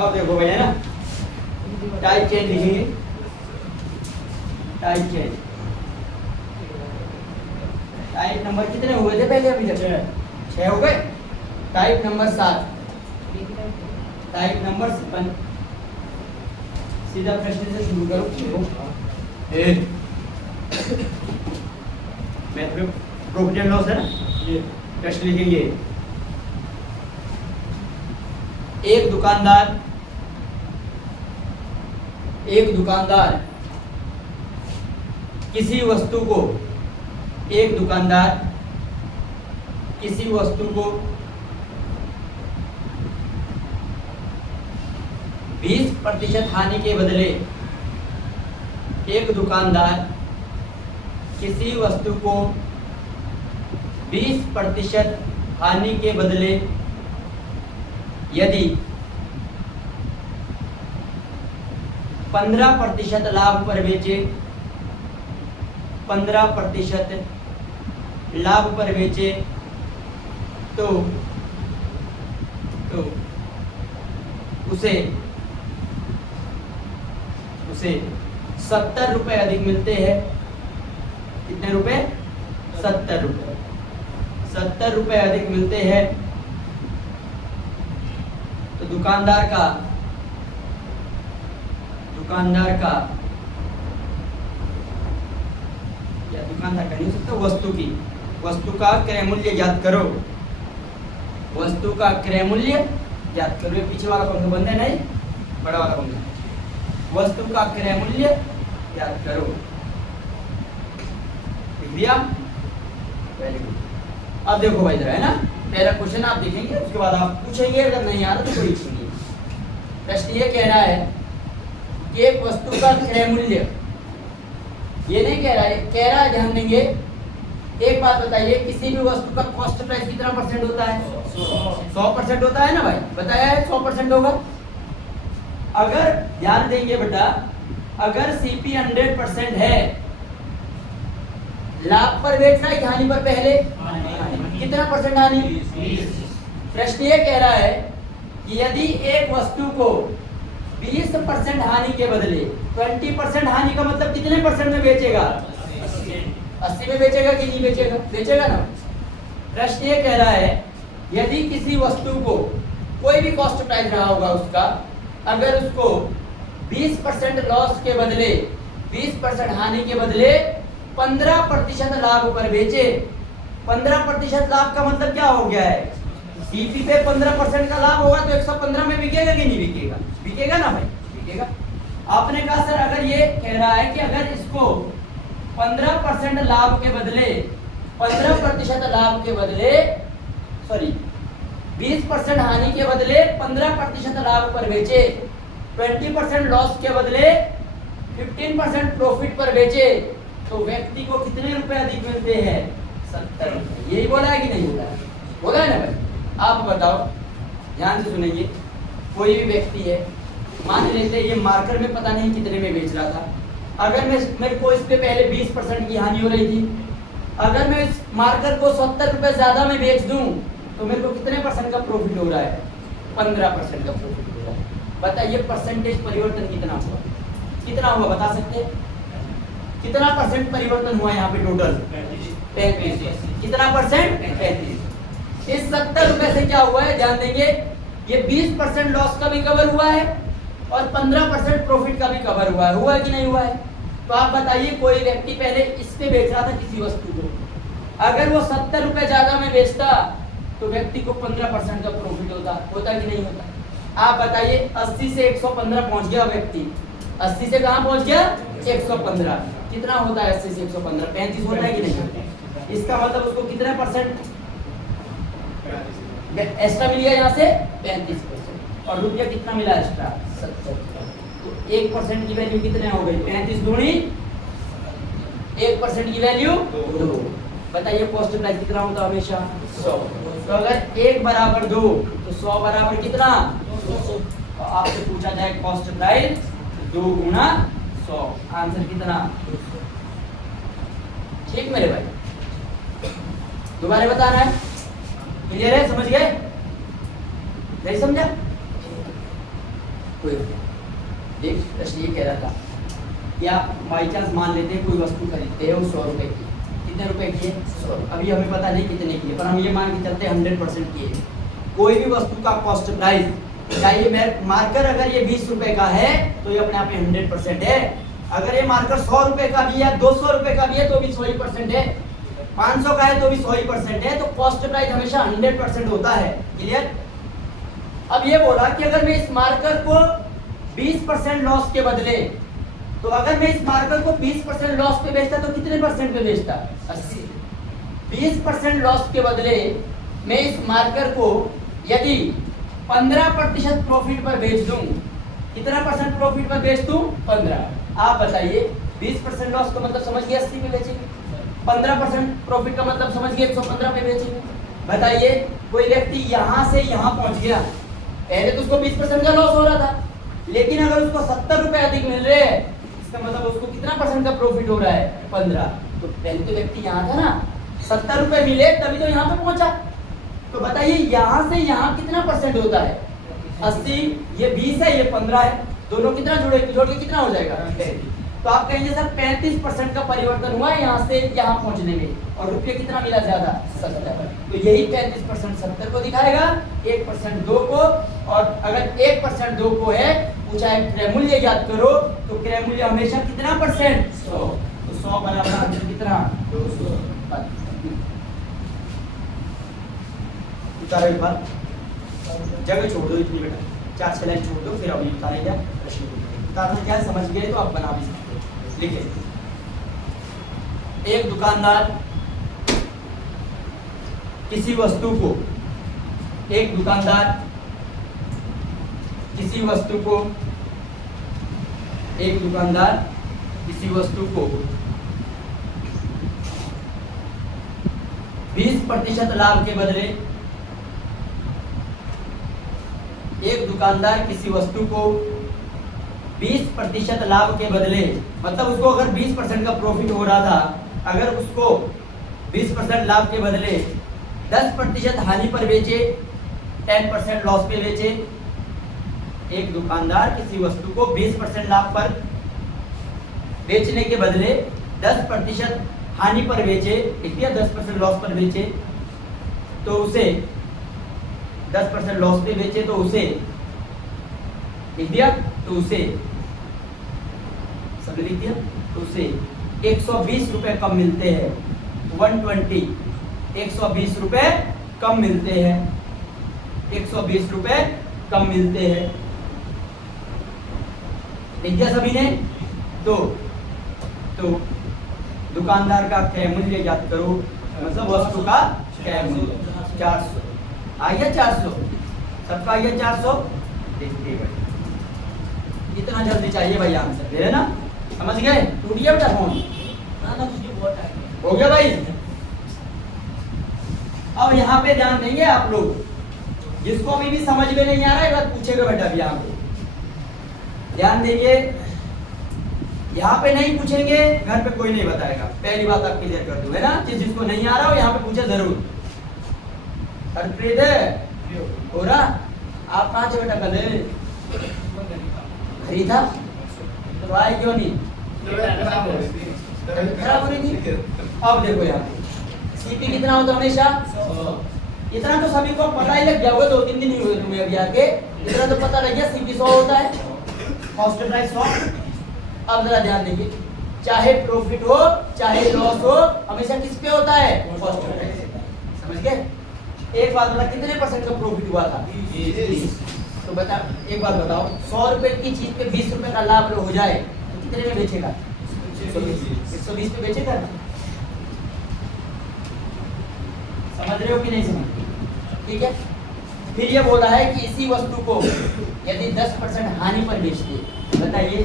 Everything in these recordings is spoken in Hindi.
अब देखो भैया ना, टाइप चेंज लिखेंगे, टाइप चेंज। टाइप नंबर कितने हुए थे पहले? अभी तक 6 हो गए। Type number 7, type number 7। सीधा प्रश्न से शुरू करो। प्रॉफिट एंड लॉस है ना, ये प्रश्न लिखेंगे। एक दुकानदार किसी वस्तु को 20% हानि के बदले, एक दुकानदार किसी वस्तु को 20% हानि के बदले यदि 15% लाभ पर बेचे, 15% लाभ पर बेचे तो उसे 70 रुपए अधिक मिलते हैं। कितने रुपए? 70 रुपए। 70 रुपए अधिक मिलते हैं तो दुकानदार का या दुकानदार का नहीं हो सकता, वस्तु का क्रय मूल्य ज्ञात करो। वस्तु का क्रय मूल्य ज्ञात करो। ये पीछे वाला पंखा बंद है, नहीं बड़ा वाला पंखा। वस्तु का क्रय मूल्य ज्ञात करो। लिख दिया? Very good. अब देखो भाई इधर है ना, पहला क्वेश्चन आप देखेंगे, उसके बाद आप पूछेंगे, अगर नहीं आ रहा तो कोई इशू नहीं। प्रश्न ये कह रहा है कि एक वस्तु का क्रय मूल्य, ये नहीं कह रहा है, कह रहा है, ध्यान देंगे। एक बात बताइए, किसी भी वस्तु का कॉस्ट प्राइस कितना परसेंट होता है? 100% होता है ना भाई, बताया है 100% होगा। अगर ध्यान देंगे बेटा, अगर सीपी 100% है, लाभ पर बेच रहा है हानि पर? पहले कितना परसेंट हानि? 20। प्रश्न ये कह रहा है कि यदि एक वस्तु को 20% हानि के बदले 20% हानि का मतलब कितने परसेंट में बेचेगा? 80 में बेचेगा कि नहीं बेचेगा? बेचेगा ना। प्रश्न ये कह रहा है यदि किसी वस्तु को कोई भी कॉस्ट प्राइस रहा होगा उसका, अगर उसको 20% लॉस के बदले, 20% हानि के बदले 15% लाभ पर बेचे। 15% लाभ का मतलब क्या हो गया है? सीपी पे 15% का लाभ होगा तो 115 में बिकेगा कि नहीं बिकेगा? बिकेगा ना भाई, बिकेगा। आपने कहा सर अगर ये कह रहा है कि अगर इसको 15% लाभ के बदले 15% लाभ के बदले 20% हानि के बदले 15% लाभ पर बेचे, 20% लॉस के बदले 15% प्रॉफिट पर बेचे, तो व्यक्ति को कितने रुपए अधिक मिलते हैं? 70 रुपए। यही बोला है कि नहीं बोला है? बोला है ना भाई। आप बताओ, ध्यान से सुनेंगे। कोई भी व्यक्ति है, मान लेते ये मार्कर में पता नहीं कितने में बेच रहा था। अगर मेरे को इस पे पहले 20% की हानि हो रही थी, अगर मैं इस मार्कर को 70 रुपए ज्यादा में बेच दूं तो मेरे को कितने परसेंट का प्रॉफिट हो रहा है? 15% का प्रॉफिट हो रहा है। बताइए परसेंटेज परिवर्तन कितना हुआ? कितना हुआ बता सकते हैं? कितना परसेंट परिवर्तन हुआ यहाँ पे टोटल? 35। कितना परसेंट? 35। इस 70 रुपए से क्या हुआ है ध्यान देंगे, ये 20% लॉस का भी कवर हुआ है और 15% प्रॉफिट का भी कवर हुआ है। हुआ है कि नहीं हुआ है? तो आप बताइए, कोई व्यक्ति पहले इस पे बेच रहा था किसी वस्तु को, अगर वो 70 रुपए ज्यादा में बेचता तो व्यक्ति को 15% का प्रॉफिट होता कि नहीं होता? आप बताइए, 80 से 115 पहुंच गया व्यक्ति, 80 से कहां पहुंच गया? 115। कितना होता है 80 से 115? 35 होता है कि नहीं? इसका मतलब उसको कितने परसेंट एक्स्ट्रा मिल गया? यहाँ से 35%। और रुपया कितना मिला एक्स्ट्रा? 70। तो 1% की वैल्यू कितने हो गई? 35 दूनी 1% की वैल्यू 2। बताइए कॉस्ट प्राइस कितना होता है? हमेशा 100। तो अगर 1 बराबर 2 तो 100 बराबर कितना? 200। तो आपसे पूछा जाए कॉस्ट प्राइस 2 गुना 100, आंसर कितना? ठीक मेरे भाई, दोबारा बताना है। क्लियर है? समझ गए? नहीं समझा? कोई देख प्रश्न ये कह रहा था कि आप बाई चांस मान लेते हैं कोई वस्तु खरीदते हैं वो 100 रुपये की, कितने रुपए की है 100। अभी हमें पता नहीं कितने की है, पर हम ये मान के चलते हैं 100% की है। कोई भी वस्तु का कॉस्ट प्राइस, चाहिए मार्कर अगर ये 20 रुपए का है तो ये अपने आप में 100% है। अगर ये मार्कर 100 रुपए का भी है, 200 रुपए का भी है तो भी 100% है, 500 का है तो भी 100% है। तो कॉस्ट प्राइस हमेशा 100% होता है। क्लियर? अब ये बोला कि अगर मैं इस मार्कर को 20% लॉस के बदले, तो अगर मैं इस मार्कर को 20% लॉस पे बेचता तो कितने परसेंट पे बेचता? 80। 20% लॉस के बदले मैं इस मार्कर को यदि 15% प्रॉफिट पर बेच दूं, कितना परसेंट प्रॉफिट पर बेच दूं? 15। आप बताइए 20% लॉस का मतलब समझ गए 80 पे बेचेंगे, 15% प्रॉफिट का मतलब समझ गए 115 पे बेचेंगे। बताइए कोई व्यक्ति यहाँ से यहाँ पहुँच गया, पहले तो उसको 20% का लॉस हो रहा था, लेकिन अगर उसको 70 रुपए अधिक मिल रहे हैं, इसका मतलब उसको कितना परसेंट का प्रॉफिट हो रहा है? 15। तो पहले तो व्यक्ति यहाँ था ना, 70 रुपए मिले तभी तो यहाँ पे पहुंचा। तो बताइए यहाँ से यहाँ कितना परसेंट होता है? 80, ये 20 है, ये 15 है, दोनों कितना जोड़ के कितना हो जाएगा? तो आप कहेंगे सर 35% का परिवर्तन हुआ है यहाँ से यहाँ पहुँचने में, और रुपये कितना मिला ज्यादा? 70। तो यही 35% 70 को दिखाएगा, 1% 2 को, और अगर 1% 2 को है, पूछा है क्रय मूल्य ज्ञात करो, तो क्रय मूल्य हमेशा कितना परसेंट? 100। तो 100 बराबर आंसर कितना? 200। उतारो एक बार, जगह छोड़ दो इतनी बेटा, 4-6 लाइन छोड़ दो, फिर अभी उतारेगा प्रश्न। उतारना क्या है समझ गए तो आप बना भी सकते हो। लिखिए, एक दुकानदार किसी वस्तु को, एक दुकानदार किसी वस्तु को, एक दुकानदार किसी वस्तु को 20% लाभ के बदले, एक दुकानदार किसी वस्तु को 20% लाभ के बदले, मतलब उसको अगर 20% का प्रॉफिट हो रहा था, अगर उसको 20% लाभ के बदले 10% हानि पर बेचे, 10% लॉस पे बेचे। एक दुकानदार किसी वस्तु को 20% लाभ पर बेचने के बदले 10% हानि पर बेचे, या 10% लॉस पर बेचे, तो उसे 10% लॉस पे बेचे तो उसे लिख दिया, तो उसे सब लिख दिया, तो उसे 120 रुपए कम मिलते हैं। 120, 120 रुपए कम मिलते हैं, 120 रुपए कम मिलते हैं। लिख दिया सभी ने? तो दुकानदार का क्रय मूल्य ज्ञात करो, मतलब वस्तु का क्रय मूल्य 400 आइए, 400 सबका आइए 400। देखिए भाई इतना जल्दी चाहिए भाई आंसर मेरे ना, समझ गए? टूट गया बेटा फोन? हो गया भाई? अब यहाँ पे ध्यान देंगे आप लोग, जिसको अभी भी समझ में नहीं आ रहा है बात पूछेगा बेटा भी, यहाँ पे ध्यान देंगे। यहाँ पे नहीं पूछेंगे, घर पे कोई नहीं बताएगा, पहली बात आप क्लियर कर दूं, है ना? जिसको नहीं आ रहा हो यहाँ पे पूछे जरूर। हरप्रीत है हो रहा? आप कहाँ से बेटा? कल खरीदा तो आए क्यों नहीं? खराब हो रही थी। अब देखो यहाँ पे सीपी कितना होता हमेशा? इतना तो सभी को पता ही लग गया होगा, 2-3 दिन ही हुए तुम्हें अभी आके, इतना तो पता लग गया सीपी 100 होता है, कॉस्ट प्राइस 100। अब जरा ध्यान देखिए, चाहे प्रॉफिट हो चाहे लॉस हो, हमेशा किस पे होता है? Cost price. समझ गए? एक बात बता, कितने परसेंट का प्रॉफिट हुआ था? 20। तो बता, एक बात बताओ, 100 रुपए की चीज पे 20 रुपए का लाभ हो जाए तो कितने में बेचेगा? 120 पे बेचेगा। समझ रहे हो कि नहीं समझ? ठीक है। फिर ये बोला है कि इसी वस्तु को यदि 10% हानि पर बेचते, बताइए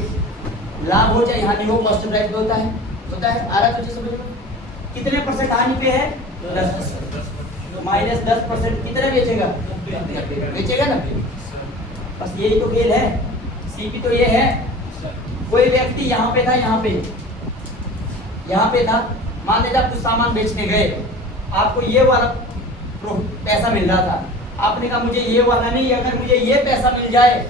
लाभ हो चाहे हानि हो, कॉस्ट प्राइस पे होता है? आ रहा तुझे समझ में? कितने परसेंट हानि पे है? 10%। तो -10% कितने बेचेगा? बेचेगा ना। बस यही तो खेल है। सीपी तो ये है, कोई व्यक्ति यहाँ पे था, यहाँ पे था, मान लीजिए आप कुछ सामान बेचने गए, आपको ये वाला पैसा मिल रहा था, आपने कहा मुझे ये वाला नहीं, अगर मुझे ये पैसा मिल जाए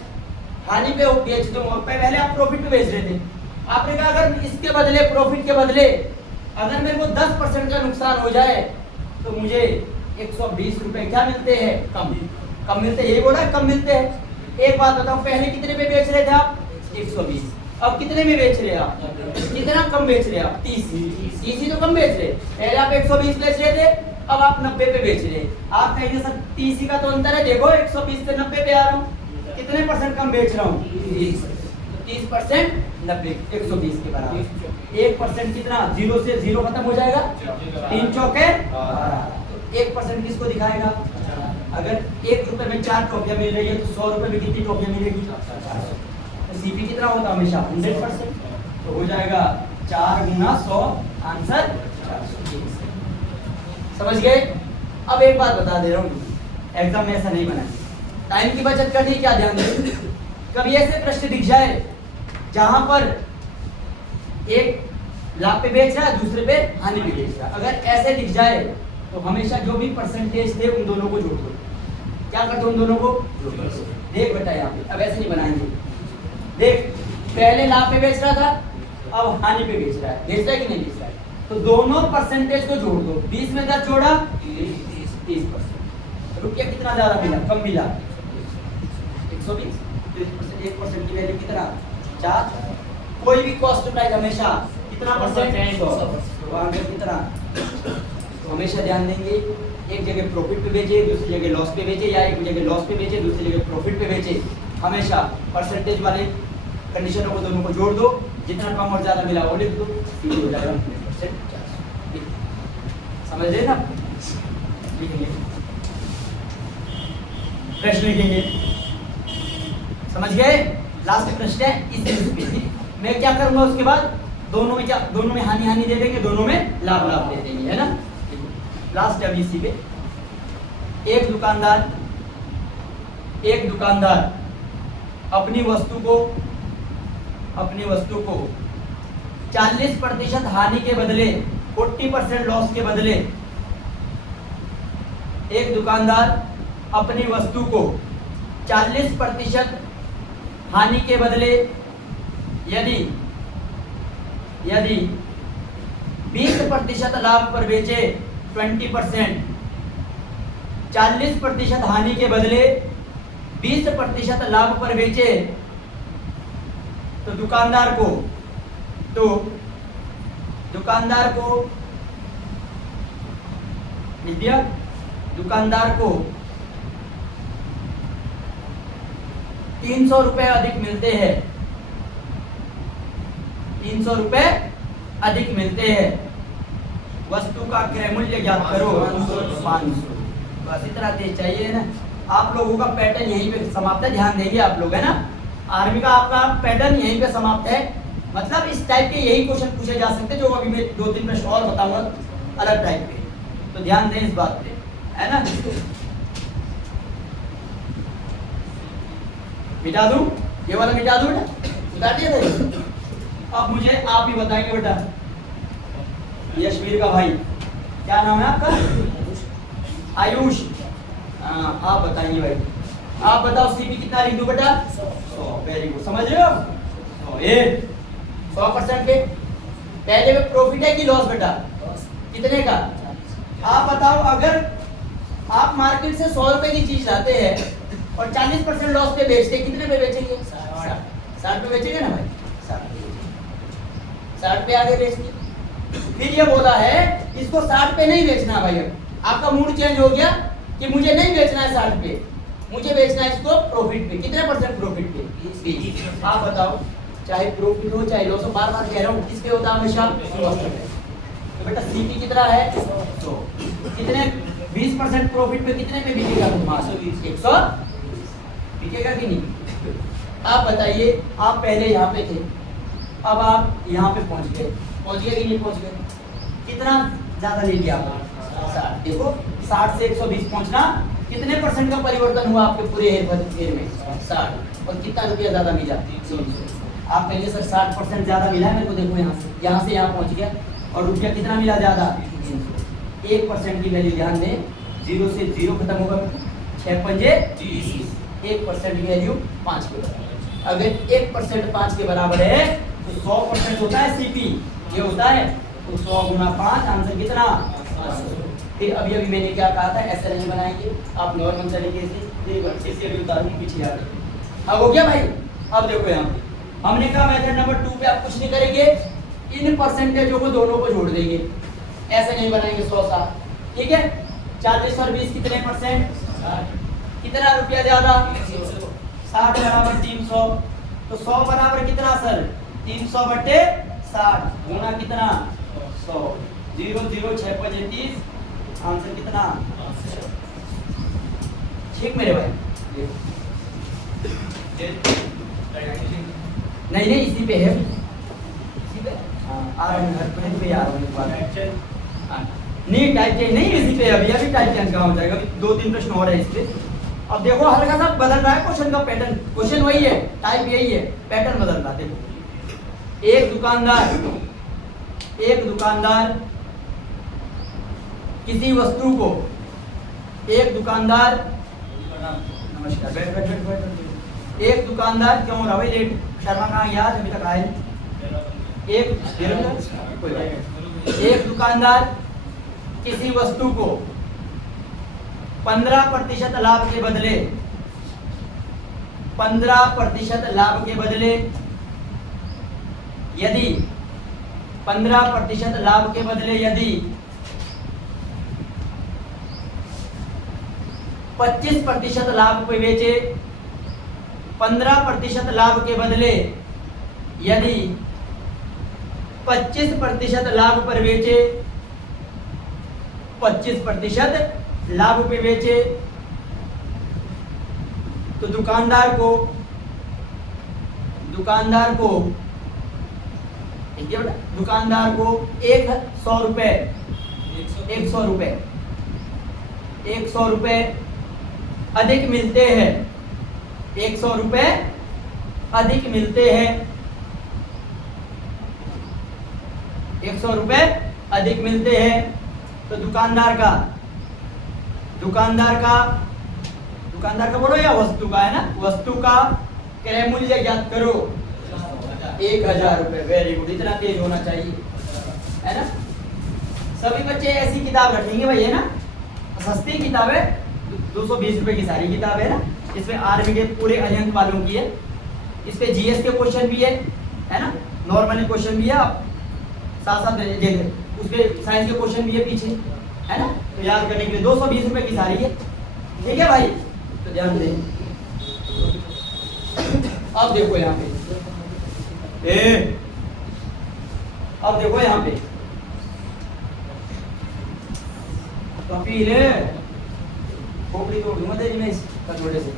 हानि पे बेच दूं, पहले आप प्रॉफिट पे बेच रहे थे, आपने कहा अगर इसके बदले प्रॉफिट के बदले अगर मेरे को 10% का नुकसान हो जाए तो मुझे 120 रुपए क्या मिलते हैं, कम मिलते हैं, यही बोला कम मिलते हैं। एक बात बताओ, पहले कितने पे बेच रहे थे आप, 120, अब कितने में बेच रहे हैं आप, कितना कम बेच रहे हैं आप, 30 ही तो कम बेच रहे। पहले आप 120 बेच रहे थे, अब आप 90 पे बेच रहे। आप कहेंगे सर 30 ही का तो अंतर है, देखो 120 से 90 पे आ रहा हूँ, कितने परसेंट कम बेच रहा हूँ, 30%, 90, 120 के बराबर। 1% कितना, 0 से 0 खत्म हो जाएगा, 3 चौके 1% किसको दिखाएगा, अगर 1 रुपए में 4 टॉफियां मिल रही है तो 100 रुपए में कितनी टॉफियां मिलेगी, सीपी कितना होता है हमेशा 100%, तो हो जाएगा 4 गुना 100, आंसर 420। समझ गए। अब एक बात बता दे रहा हूँ, एग्जाम में ऐसा नहीं बनाए, टाइम की बचत करनी, क्या ध्यान दें, कभी ऐसे प्रश्न दिख जाए जहां पर एक लाभ पे बेच रहा है, दूसरे पे हानि पे बेच रहा है, अगर ऐसे दिख जाए तो हमेशा जो भी परसेंटेज थे उन दोनों को जोड़ दो। क्या कर दो, उन दोनों को जोड़ दो। देख बेटा यहाँ पे अब ऐसे नहीं बनाएंगे, देख पहले लाभ पे बेच रहा था, अब हानि पे बेच रहा है, बेच रहा है कि नहीं बेच रहा है, तो दोनों परसेंटेज को जोड़ दो, 20 में 10 जोड़ा 30%, रुपया कितना ज्यादा मिला, कम मिला 120, 1% की वैल्यू कितना, 4। कोई भी कॉस्ट प्राइस हमेशा कितना परसेंट, 100, कितना, तो हमेशा ध्यान देंगे, एक जगह प्रॉफिट पे बेचे, दूसरी जगह लॉस पे बेचे, या एक जगह लॉस पे बेचे, दूसरी जगह प्रॉफिट पे बेचे, हमेशा परसेंटेज वाले कंडीशनों को दोनों को जोड़ दो, जितना कम और ज्यादा मिला वो लिख दो, हो जाएगा 100%। समझ रहे ना, लिखेंगे प्रश्न लिखेंगे, समझ गए। लास्ट प्रश्न है इस मैं क्या करूंगा, उसके बाद दोनों में क्या, दोनों में हानि हानि दे देंगे, दोनों में लाभ लाभ दे देंगे, है ना। लास्ट है इसी पे, एक दुकानदार अपनी वस्तु को 40% हानि के बदले 40% लॉस के बदले, एक दुकानदार अपनी वस्तु को 40% हानि के बदले यदि 20% लाभ पर बेचे, 20%, 40% हानि के बदले 20% लाभ पर बेचे, तो दुकानदार को लिख दिया, दुकानदार को 300 रुपए अधिक मिलते हैं, 300 रुपए अधिक मिलते हैं, वस्तु का क्रय मूल्य ज्ञात करो 500। बस इतना तेज चाहिए ना। आप लोगों का पैटर्न यहीं पे समाप्त है, ध्यान देंगे आप लोग, है ना। आर्मी का आपका पैटर्न यहीं पे समाप्त है, मतलब इस टाइप के यही क्वेश्चन पूछे जा सकते हैं, जो अभी मैं 2-3 प्रश्न और बताऊंगा अलग टाइप के, तो ध्यान दें इस बात पे, है ना। मिटा दूं, ये वाला मिटा दूं बेटा, उतार दिया था। अब मुझे आप ही बताएंगे बेटा, यशवीर का भाई, क्या नाम है आपका, आयुष, आप बताएंगे भाई, आप बताओ सीपी कितना लिख दूं बेटा, 100। वेरी गुड, समझ रहे हो, 100% पे पहले में प्रॉफिट है कि लॉस बेटा, कितने का, आप बताओ। अगर आप मार्केट से 100 रुपए की चीज लाते हैं और 40% लॉस पे बेचते, कितने पे बेचेंगे, 60 पे बेचेंगे ना भाई, 60 पे आगे बेचते। फिर ये बोला है इसको 60 पे नहीं बेचना भाई, अब आपका मूड चेंज हो गया कि मुझे नहीं बेचना है 60 पे, मुझे बेचना है इसको प्रॉफिट पे, कितने % प्रॉफिट पे, 20। आप बताओ, चाहे प्रॉफिट हो चाहे लॉस हो, बार बार कह रहा हूँ, किस पे होता है हमेशा, लॉस पे। तो बेटा सीपी कितना है, तो कितने 20% प्रॉफिट पे कितने पे बिकेगा, 100 बिकेगा कि नहीं। आप बताइए, आप पहले यहाँ पे थे, अब आप यहाँ पे पहुँच गए कि नहीं पहुँच गए, कितना ज्यादा ले लिया आपने, 60। देखो 60 से 120 पहुँचना, कितने % का परिवर्तन हुआ आपके पूरे हेर में, 60, और कितना रुपया ज्यादा मिला, 300। आप कहेंगे सर 60% ज्यादा मिला है मेरे को, देखो यहाँ से यहाँ पहुँच गया, और रुपया कितना मिला ज्यादा, 300। 1% की वैल्यू ध्यान दें, 0 से 0 खत्म होगा, 6 पंजे 30, 1% की वैल्यू 5 के बराबर। अगर 1% 5 के बराबर है तो 100% होता है सीपी, ये होता है। तो 100 गुना 5 आंसर कितना? फिर अभी मैंने क्या कहा था, ऐसे नहीं बनाएंगे आप, नॉर्मल तरीके से इससे भी उतारूंगी पीछे आ गए। अब हो गया भाई। अब देखो यहाँ पे हमने कहा मेथड नंबर 2 पे आप कुछ नहीं करेंगे, इन परसेंटेजों को दोनों को जोड़ देंगे, ऐसे नहीं बनाएंगे 100 साथ, ठीक है। 40 और 20 कितने परसेंट? 60। कितना रुपया ज्यादा? 60 बराबर 300, तो 100 बराबर कितना सर? 300 बटे 60 गुना कितना? 100। 0 0 6 5 30, आंसर कितना? ठीक मेरे भाई। नहीं नहीं इसी पे है, इसी पे। हाँ आ रहा है, घर पे आ रहा है। नहीं टाइप चेंज नहीं, इसी पे अभी टाइप चेंज कहाँ हो जाएगा, 2-3 प्रश्न और है इस पे। अब देखो हल्का सा बदल रहा है क्वेश्चन का पैटर्न, क्वेश्चन वही है, टाइप यही है, पैटर्न बदल रहा है। देखो एक दुकानदार किसी वस्तु को, एक दुकानदार, नमस्कार, बैठ। एक दुकानदार, क्यों हो रहा भाई लेट? शर्मा कहाँ गया अभी तक आए? एक दुकानदार किसी वस्तु को 15% लाभ के बदले 15% लाभ के बदले यदि 15% लाभ के बदले यदि 25% लाभ पे बेचे, 15% लाभ के बदले यदि 25% लाभ पर बेचे, 25% लाभ पे बेचे, तो दुकानदार को दुकानदार को 100 रुपए 100 रुपए अधिक मिलते हैं, 100 रुपए अधिक मिलते हैं, 100 रुपए अधिक मिलते हैं। तो दुकानदार का बोलो या वस्तु का, है ना, वस्तु का क्रय मूल्य ज्ञात करो 1000 रुपए। वेरी गुड, इतना तेज होना चाहिए, है ना। सभी बच्चे ऐसी किताब रखेंगे भाई, है ना, सस्ती किताब है, 220 रुपए की सारी किताब है ना। इसमें आर्मी के पूरे अध्ययन वालों की है, इस पे जीएस के क्वेश्चन भी है ना, नॉर्मल क्वेश्चन भी है, आप साथ साथ देख, उसके साइंस के क्वेश्चन भी है पीछे, है ना, तो याद करने के लिए 220 रुपए की सारी है, ठीक है भाई, तो ध्यान दें। अब देखो यहाँ पे अब देखो यहाँ पे कपिल खोपड़ी तोड़ दूंगा तेरी मैं इस कटोरे से।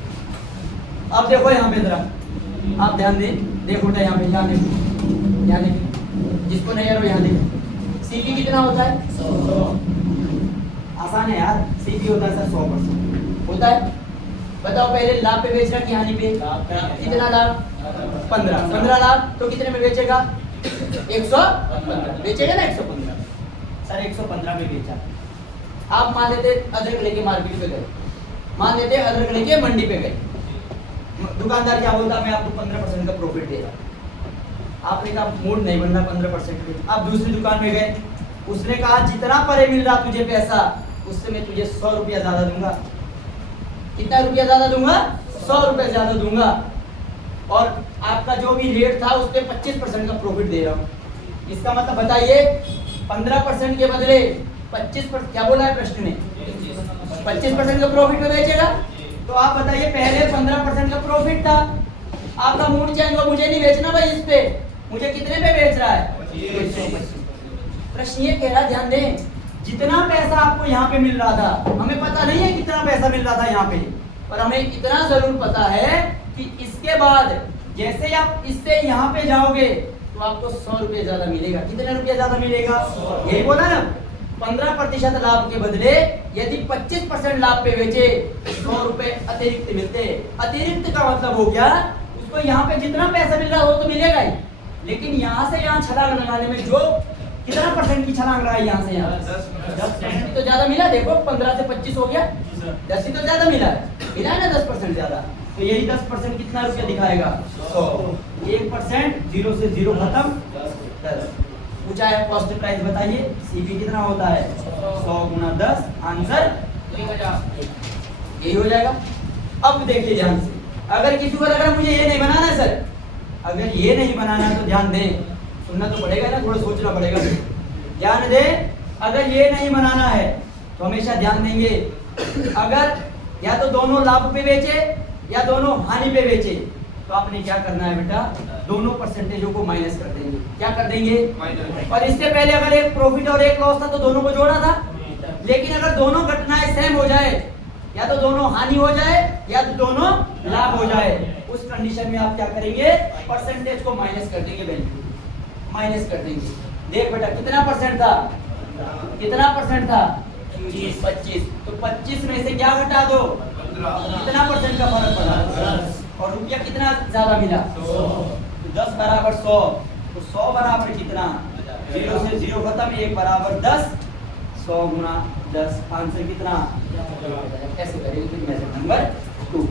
अब देखो यहाँ पे जरा आप ध्यान दें, देखो यहाँ पे, यहाँ देखो, जिसको नहीं आ रहा यहाँ देखो, सीपी कितना होता है? 100। आसान है यार, सीपी होता है सर 100% होता है। बताओ पहले लाभ पे बेच रहा कि हानि पे? कितना लाभ? 15 लाभ, तो कितने में बेचेगा? 115 बेचेगा ना, 115 सर 115 में बेचा। आप मान लेते अदरक लेके मार्केट पे गए, मान लेते अदरक लेके मंडी पे गए, दुकानदार क्या बोलता, मैं आपको 15% का प्रॉफिट दे रहा। आपने कहा मूड नहीं बन रहा 15% पे। आप दूसरी दुकान में गए, उसने कहा जितना परे मिल रहा तुझे पैसा, उससे मैं तुझे 100 रुपया ज्यादा दूंगा। कितना रुपया ज्यादा दूंगा? 100 रुपया ज्यादा दूंगा, और आपका जो भी रेट था उस पर 25% का प्रॉफिट दे रहा हूँ। इसका मतलब बताइए 15% के बदले 25%, क्या बोला है प्रश्न में? 25% का प्रॉफिट में बेचेगा। तो आप बताइए पहले 15% का प्रॉफिट था, आपका मूड चेंज हुआ, मुझे नहीं बेचना भाई इस पे, मुझे कितने पे बेच रहा है? प्रश्न ये कह रहा, ध्यान दें, जितना पैसा आपको यहाँ पे मिल रहा था, हमें पता नहीं है कितना पैसा मिल रहा था यहाँ पे, पर हमें इतना जरूर पता है कि इसके बाद जैसे आप इससे यहाँ पे जाओगे तो आपको 100 रुपये ज्यादा मिलेगा। कितने रुपये ज्यादा मिलेगा? यही बोला ना, 15% लाभ के बदले यदि 25% लाभ पे बेचे 100 रुपए अतिरिक्त मिलते। अतिरिक्त का मतलब हो गया उसको यहाँ पे जितना पैसा मिल रहा है वो तो मिलेगा ही, लेकिन यहाँ से यहाँ छलांग लगाने में जो कितना परसेंट की छलांग लगाई, यहाँ से यहाँ 10% तो ज्यादा मिला। देखो 15 से 25 हो गया, 10 ही तो ज्यादा मिला है ना, 10% ज्यादा। तो यही 10% कितना रुपया दिखाएगा 100। 1% 0 से 0 खत्म 10। पूछा है कॉस्ट प्राइस बताइए, सीपी कितना होता है 100 गुना 10, आंसर यही हो जाएगा। अब देखिए ध्यान से, अगर किसी को अगर मुझे ये नहीं बनाना है सर, अगर ये नहीं बनाना है तो ध्यान दें, सुनना तो पड़ेगा ना, थोड़ा सोचना पड़ेगा। ध्यान दें, अगर ये नहीं बनाना है तो हमेशा ध्यान देंगे, अगर या तो दोनों लाभ पे बेचे या दोनों हानि पे बेचे, तो आपने क्या करना है बेटा, दोनों परसेंटेजों को माइनस कर देंगे। क्या कर देंगे? और इससे पहले अगर एक प्रॉफिट और एक लॉस था तो दोनों को जोड़ा था, लेकिन अगर दोनों घटनाएं सेम हो जाए, या तो दोनों हानि हो जाए या तो दोनों लाभ हो जाए, उस कंडीशन में आप क्या करेंगे, परसेंटेज को माइनस कर देंगे, वैल्यू माइनस कर देंगे। देख बेटा कितना परसेंट था, कितना परसेंट था 25, तो 25 में से क्या घटा दो, कितना परसेंट का फर्क पड़ा, और रुपया कितना ज्यादा मिला 10 बराबर 100, तो 100 बराबर कितना, 0 से 0 खत्म, 1 बराबर 10, 100 गुना 10, आंसर कितना, ऐसे करेंगे। फिर मेथड नंबर 2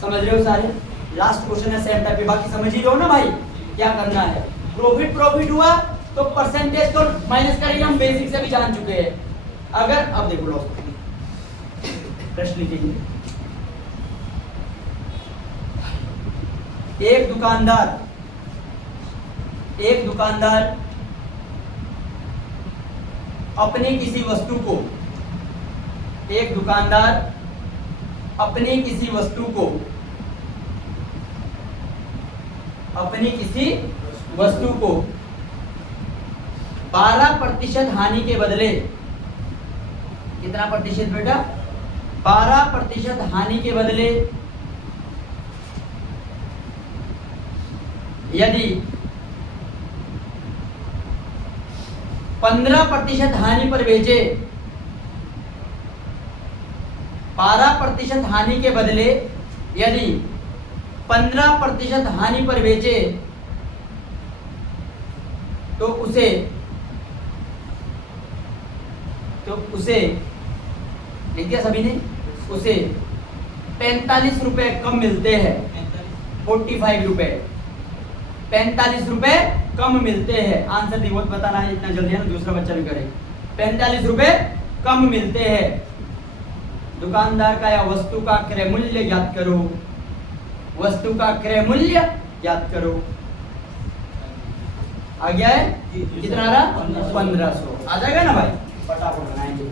समझ रहे हो सारे। लास्ट क्वेश्चन है सेम टाइप पे, बाकी समझ ही लो ना भाई क्या करना है। प्रॉफिट हुआ तो परसेंटेज को माइनस करेंगे, हम बेसिक से भी जान चुके हैं। अगर अब देखो लॉस प्रश्न लिखेंगे, एक दुकानदार अपनी किसी वस्तु को, एक दुकानदार अपनी किसी वस्तु को 12% हानि के बदले, कितना प्रतिशत बेटा, 12% हानि के बदले यदि 15% हानि पर बेचे, 12% हानि के बदले यदि 15% हानि पर बेचे, तो उसे लिख दिया सभी ने, उसे 45 रुपए कम मिलते हैं, 45 रुपए, 45 रुपए कम मिलते हैं। आंसर दी मत बताना है इतना जल्दी है ना, दूसरा बच्चा भी करे। 45 रुपए कम मिलते हैं। दुकानदार का या वस्तु का क्रय मूल्य ज्ञात करो, वस्तु का क्रय मूल्य ज्ञात करो। आ गया है, कितना आ रहा, 1500 आ जाएगा ना भाई, फटाफट बनाएंगे।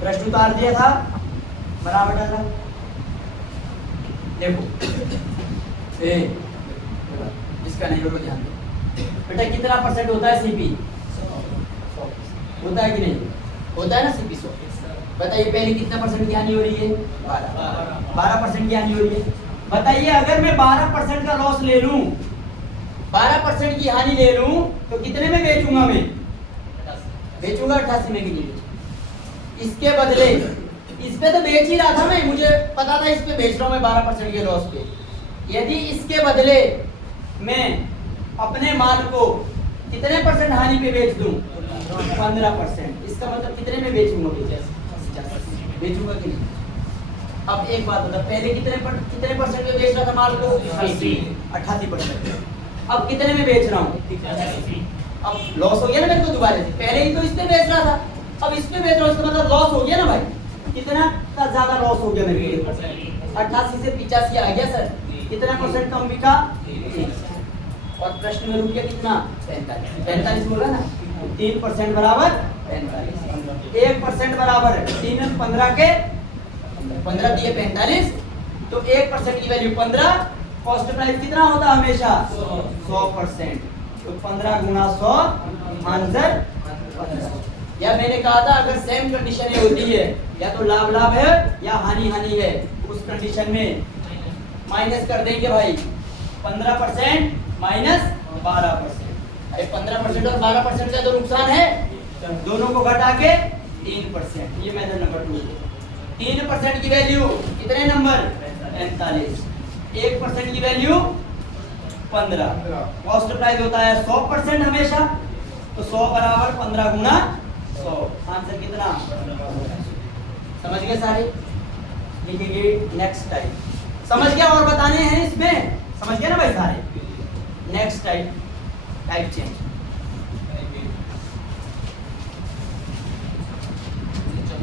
प्रश्न उतार दिया था, बराबर डाला। देखो इसका नहीं होगा, ध्यान दो बेटा, कितना परसेंट होता है सीपी, होता है कि नहीं होता है ना सीपी 100। बताइए पहले कितना परसेंट की हानि हो रही है, 12% की हानि हो रही है। बताइए अगर मैं 12% का लॉस ले लूं, 12% की हानि ले लूं, तो कितने में बेचूंगा मैं, बेचूंगा 88 में भी नहीं। इसके बदले, इस पे तो बेच ही रहा था मैं, मुझे पता था इस पे बेच रहा हूं मैं 12% के लॉस पे। यदि इसके बदले मैं अपने माल को कितने परसेंट हानि पे बेच दूं, 15%, इसका मतलब कितने में बेचूंगा, बेचूंगा कि नहीं। अब एक बात बता, पहले कितने परसेंट में बेच रहा था माल को, 88%। अब कितने में बेच रहा हूँ, अब लॉस हो गया ना मेरे को दोबारा से, पहले ही तो इस पे बेच रहा था, अब इस पे बेच रहा हूँ, इसका मतलब लॉस हो गया ना भाई। कितना का ज्यादा लॉस हो गया मेरे को, 88 से 85 आ गया सर, कितना परसेंट कम बिका, और प्रश्न में रुपया कितना, 45 बोला ना, 3% बराबर 45, 1% बराबर 3 15 के 15 दिए 45, तो 1% की वैल्यू 15, कॉस्ट प्राइस कितना होता है हमेशा 100%, तो 15 गुना 100, आंसर 15। या मैंने कहा था अगर सेम कंडीशन होती है, या तो लाभ लाभ है या हानि हानि है, उस कंडीशन में माइनस कर देंगे भाई, 15% माइनस 12%। अरे 15% और 12% का तो नुकसान है, दोनों को घटा के 3%। ये मेथड नंबर 2। 3% की वैल्यू कितने नंबर, 45। 1% की वैल्यू 15। कॉस्ट प्राइस होता है 100% हमेशा, तो 100 बराबर 15 गुना 100, आंसर कितना? समझ गए सारे? लिखेंगे नेक्स्ट टाइप। समझ गया? और बताने हैं इसमें? समझ गए ना भाई सारे? Next type, type change.